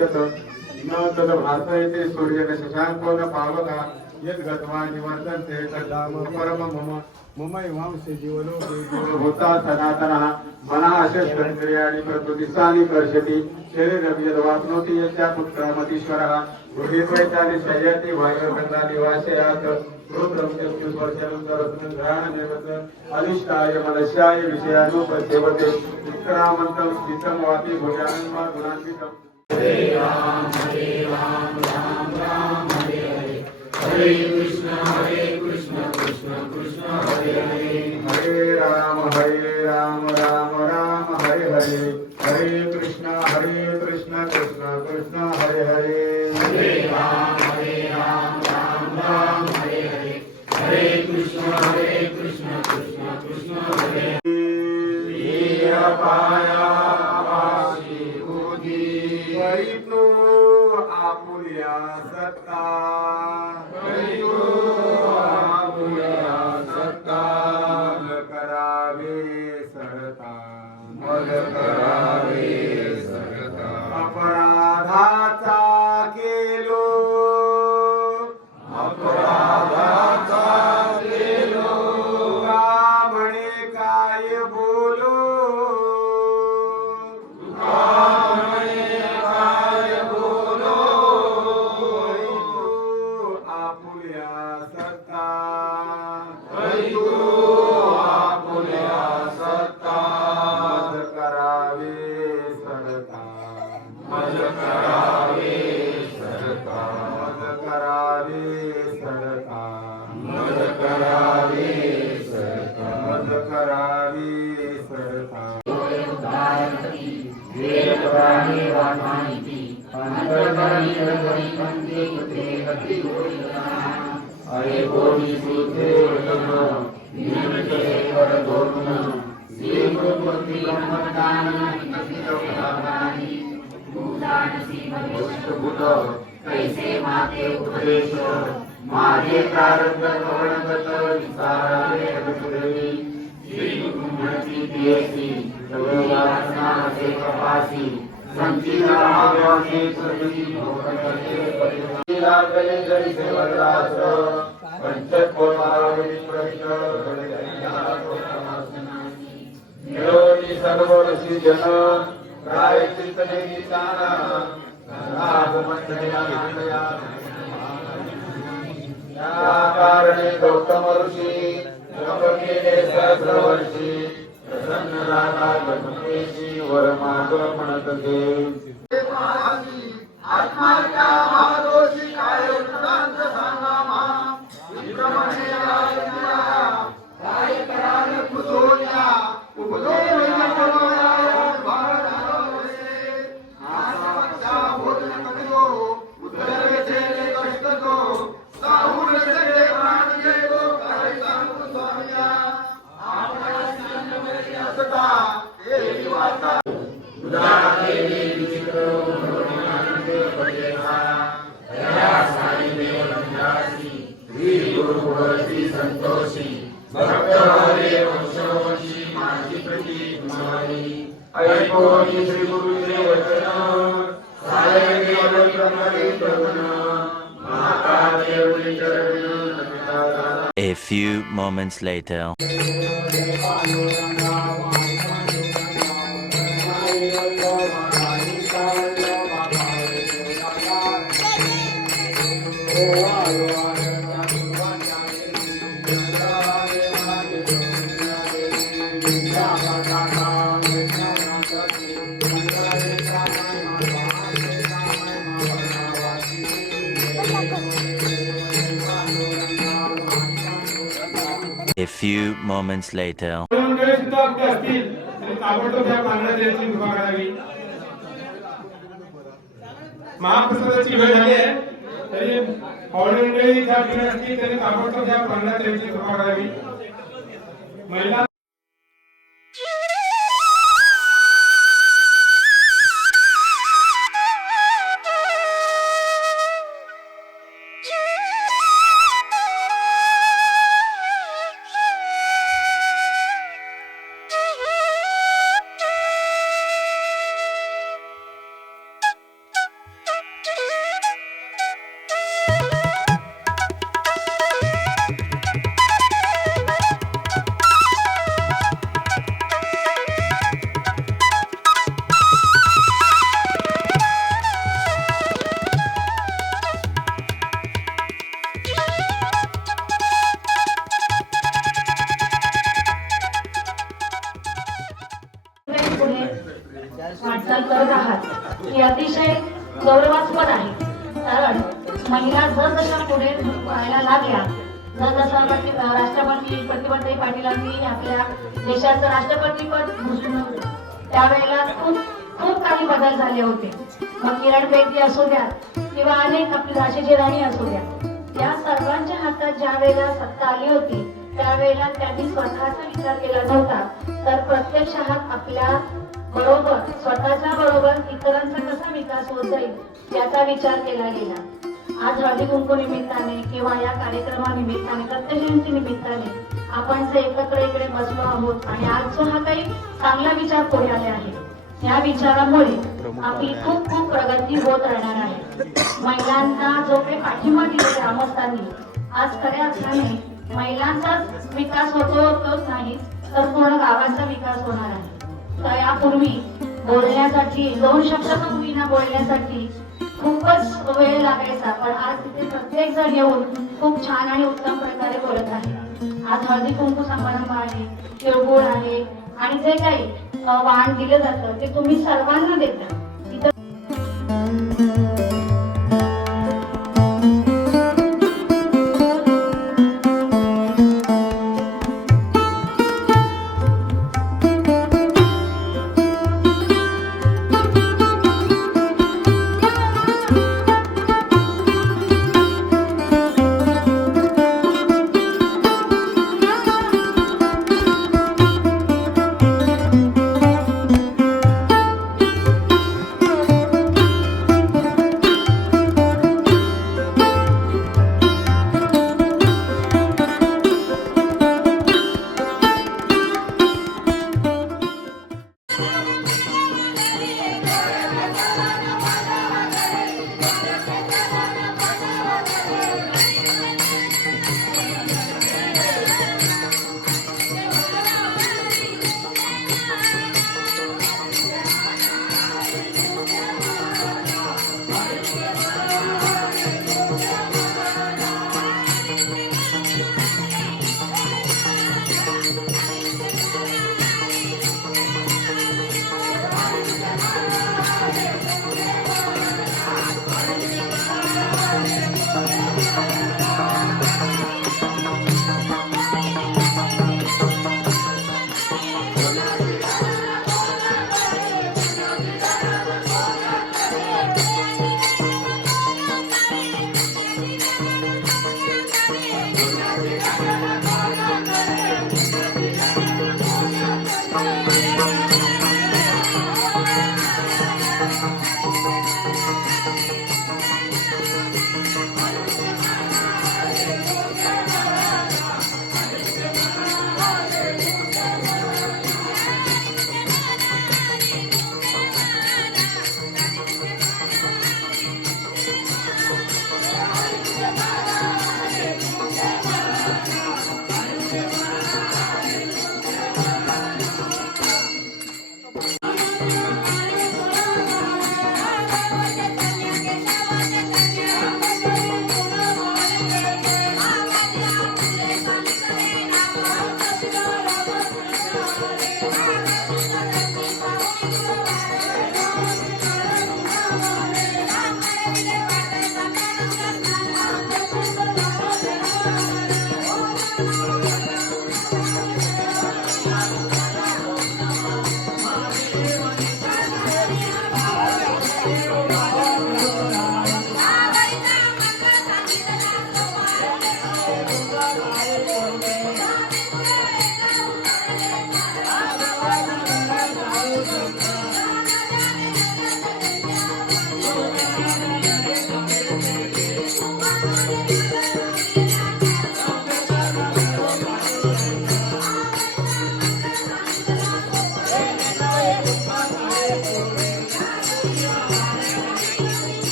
गच्छत न तद भासयते सूर्य शशांको न पावका यद गत्वा निवर्तन्ते तद्धाम परम मम ममैवांसे जीवनो होता सनातनः मनः शस्त्रक्रियाणि प्रकृतिस्थानि कर्षति शरीरं यद्वाप्नोति यस्या पुत्रमतीश्वरः गृहीत्वैतानि शय्यति वायुर्गन्धानि वासयात् रुद्रं चक्षुस्पर्शनं सरस्वतं घ्राणमेवच अनिष्टाय मनस्याय विषयानुपसेवते उत्क्रामन्तं स्थितं वापि भुजानं वा गुणान्वितम् हरे राम राम राम हरे हरे हरे कृष्ण कृष्ण कृष्ण हरे हरे हरे राम राम राम हरे हरे हरे कृष्ण कृष्ण कृष्ण हरे हरे हरे राम राम राम हरे हरे हरे कृष्ण कृष्ण कृष्ण हरे पाया वाशी बुधी परितो आपुल्या सत्ता करावे सरता मग करावे सरता अपराधाचा केलो का म्हणे काय बोलो आपुल्या सत्ता मज करावे सरता मज करावे सरता मज करावे सरता मज करावे सरता मज करावे सरता अरे कोणी सुते नियमित सेवर धोरण श्रीमूर्ती ब्रह्मज्ञान कैसे माते उपदेश माझे प्रारब्ध कवणगत विचारावे अभिप्रेमी श्री म्हणती पियसी वासना असे कपासी संचिता आवासे प्रति भोगते परिणाम लागले जरी सेवरास पंचकोमावली प्रश्न मिळोनी सर्व ऋषी जन काय चिंतने निचाना नागमंडया या कारणे गौतम ऋषी जप केले सहस्रवर्षी प्रसन्न राधा गणेशी वर माग म्हणत ते आत्माच्या महादोषी काय वृत्तांत सांगामा विक्रमणे काय कराल कुदोया उपदोया संतोषी भक्त हरे वंशवंशी माझी प्रती तुम्हारी ऐकोनी श्री गुरुचे वचन सारे केवळ प्रमाणे प्रगण माता देवळी चरण Namita. A few moments later. A few moments later. महाप्रसादाची वेळ झाली आहे तरी पावणे त्या ठिकाणी असतील तरी ताबडतोब त्या प्रांगणात यायची कृपा करावी. महिला महिला जसजशा पुढे व्हायला लागल्या, जसजसं राष्ट्रपती प्रतिभाताई पाटीलांनी आपल्या देशाचं राष्ट्रपती पद घोषणा त्यावेळेला खूप खूप काही बदल झाले होते. मग किरण बेदी असू द्या किंवा अनेक आपली झाशीची राणी असू द्या, या सर्वांच्या हातात ज्या वेळेला सत्ता आली होती त्यावेळेला त्यांनी स्वतःचा विचार केला नव्हता, तर प्रत्यक्षात आपल्या बरोबर स्वतःच्या बरोबर इतरांचा कसा विकास होत जाईल याचा विचार केला गेला. आज हळदी कुंकू निमित्ताने किंवा या कार्यक्रमानिमित्ताने प्रत्येकांच्या निमित्ताने आपण जे एकत्र इकडे बसलो आहोत आणि आज जो हा काही चांगला विचार पुढे आले आहे, या विचारामुळे आपली खूप खूप प्रगती होत राहणार आहे. महिलांना जो काही पाठिंबा दिला ग्रामस्थांनी, आज खऱ्या अर्थाने महिलांचाच विकास होतोच नाही तर पूर्ण गावाचा विकास होणार आहे. तर यापूर्वी बोलण्यासाठी 2 शब्द मुलींना बोलण्यासाठी खूपच वेळ लागायचा, पण आज तिथे प्रत्येक जण येऊन खूप छान आणि उत्तम प्रकारे बोलत आहे. आज हळदी कुंकू समारंभ आहे, तिळगुळ आहे आणि जे काही वाण दिलं जातं ते तुम्ही सर्वांना देता.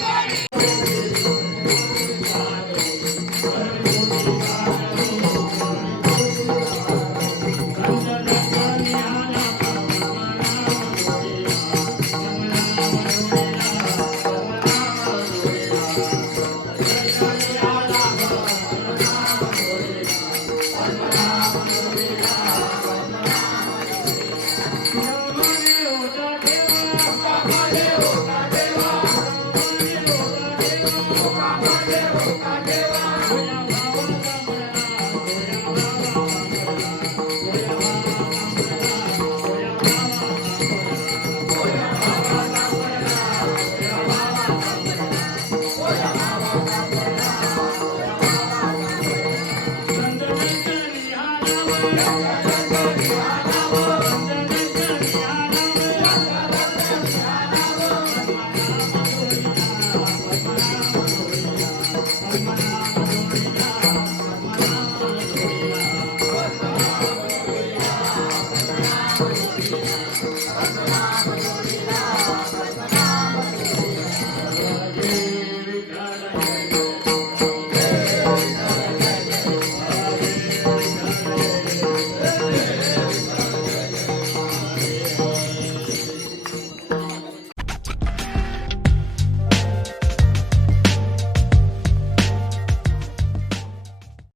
Yeah.